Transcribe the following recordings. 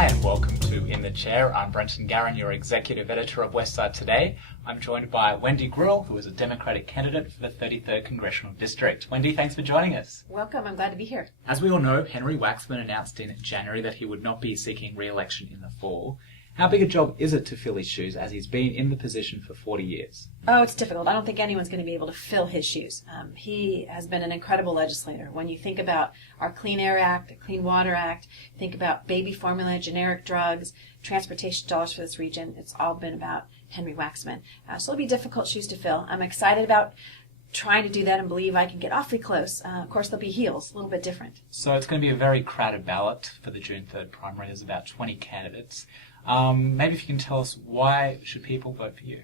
Hi and welcome to In the Chair. I'm Brenton Garen, your Executive Editor of Westside Today. I'm joined by Wendy Greuel, who is a Democratic candidate for the 33rd Congressional District. Wendy, thanks for joining us. Welcome, I'm glad to be here. As we all know, Henry Waxman announced in January that he would not be seeking re-election in the fall. How big a job is it to fill his shoes, as he's been in the position for 40 years? Oh, it's difficult. I don't think anyone's going to be able to fill his shoes. He has been an incredible legislator. When you think about our Clean Air Act, the Clean Water Act, think about baby formula, generic drugs, transportation dollars for this region, it's all been about Henry Waxman. So it'll be difficult shoes to fill. I'm excited about trying to do that and believe I can get awfully close. Of course, there'll be heels, a little bit different. So it's going to be a very crowded ballot for the June 3rd primary. There's about 20 candidates. Maybe if you can tell us, why should people vote for you?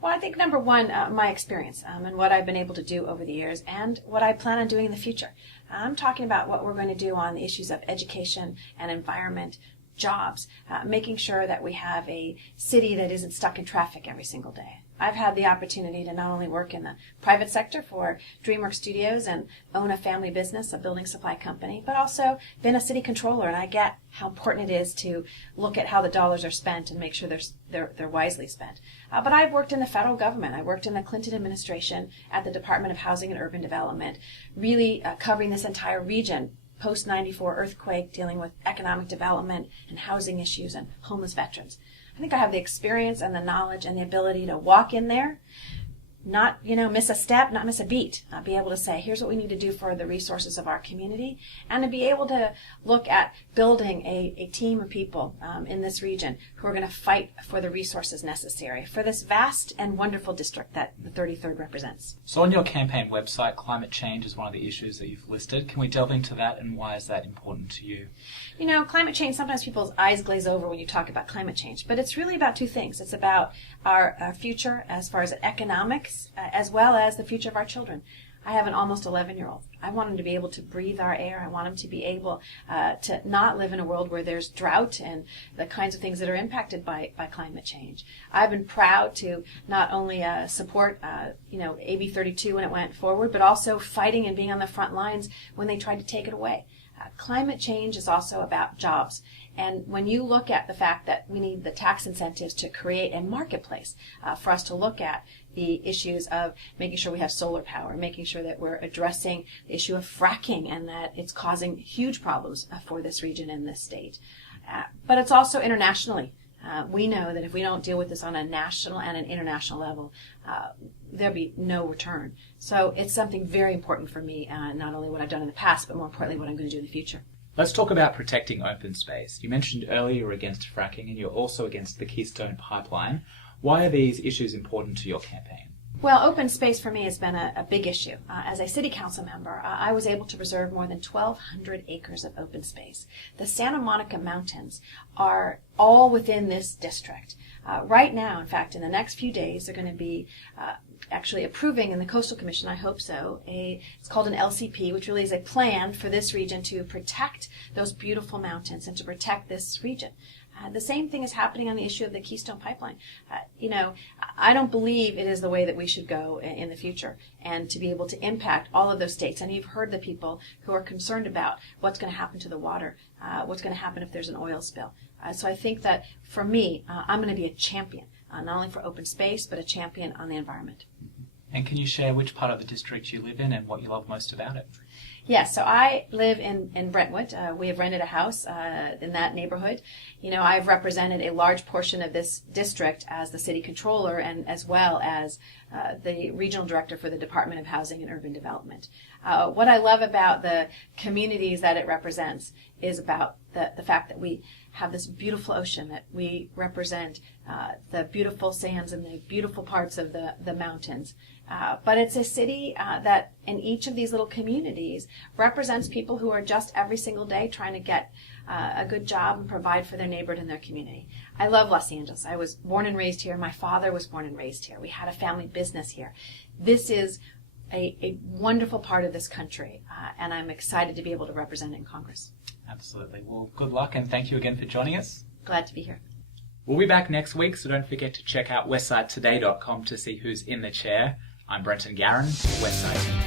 Well, I think number one, my experience and what I've been able to do over the years and what I plan on doing in the future. I'm talking about what we're going to do on the issues of education and environment, jobs, making sure that we have a city that isn't stuck in traffic every single day. I've had the opportunity to not only work in the private sector for DreamWorks Studios and own a family business, a building supply company, but also been a city controller, and I get how important it is to look at how the dollars are spent and make sure they're wisely spent. But I've worked in the federal government. I worked in the Clinton administration at the Department of Housing and Urban Development, really covering this entire region. Post-94 earthquake, dealing with economic development and housing issues and homeless veterans. I think I have the experience and the knowledge and the ability to walk in there, not miss a step, not miss a beat, be able to say, here's what we need to do for the resources of our community, and to be able to look at building a team of people in this region who are going to fight for the resources necessary for this vast and wonderful district that the 33rd represents. So on your campaign website, climate change is one of the issues that you've listed. Can we delve into that, and why is that important to you? Climate change, sometimes people's eyes glaze over when you talk about climate change, but it's really about two things. It's about our future as far as economics, as well as the future of our children. I have an almost 11-year-old. I want him to be able to breathe our air. I want him to be able to not live in a world where there's drought and the kinds of things that are impacted by climate change. I've been proud to not only support AB 32 when it went forward, but also fighting and being on the front lines when they tried to take it away. Climate change is also about jobs. And when you look at the fact that we need the tax incentives to create a marketplace for us to look at the issues of making sure we have solar power, making sure that we're addressing the issue of fracking and that it's causing huge problems for this region and this state. But it's also internationally. We know that if we don't deal with this on a national and an international level, there'll be no return. So it's something very important for me, not only what I've done in the past, but more importantly what I'm going to do in the future. Let's talk about protecting open space. You mentioned earlier you're against fracking and you're also against the Keystone Pipeline. Why are these issues important to your campaign? Well, open space for me has been a big issue. As a city council member, I was able to preserve more than 1,200 acres of open space. The Santa Monica Mountains are all within this district. Right now, in fact, in the next few days, they're going to be actually approving in the Coastal Commission, I hope so, it's called an LCP, which really is a plan for this region to protect those beautiful mountains and to protect this region. The same thing is happening on the issue of the Keystone Pipeline. I don't believe it is the way that we should go in the future, and to be able to impact all of those states. And you've heard the people who are concerned about what's going to happen to the water, what's going to happen if there's an oil spill. So I think that for me, I'm going to be a champion, not only for open space, but a champion on the environment. And can you share which part of the district you live in and what you love most about it? Yes, so I live in Brentwood. We have rented a house in that neighborhood. I've represented a large portion of this district as the city controller and as well as the regional director for the Department of Housing and Urban Development. What I love about the communities that it represents is about the fact that we have this beautiful ocean, that we represent the beautiful sands and the beautiful parts of the mountains. But it's a city that in each of these little communities represents people who are just every single day trying to get a good job and provide for their neighborhood and their community. I love Los Angeles. I was born and raised here. My father was born and raised here. We had a family business here. This is a wonderful part of this country, and I'm excited to be able to represent it in Congress. Absolutely. Well, good luck, and thank you again for joining us. Glad to be here. We'll be back next week, so don't forget to check out westsidetoday.com to see who's in the chair. I'm Brenton Garen, Westside.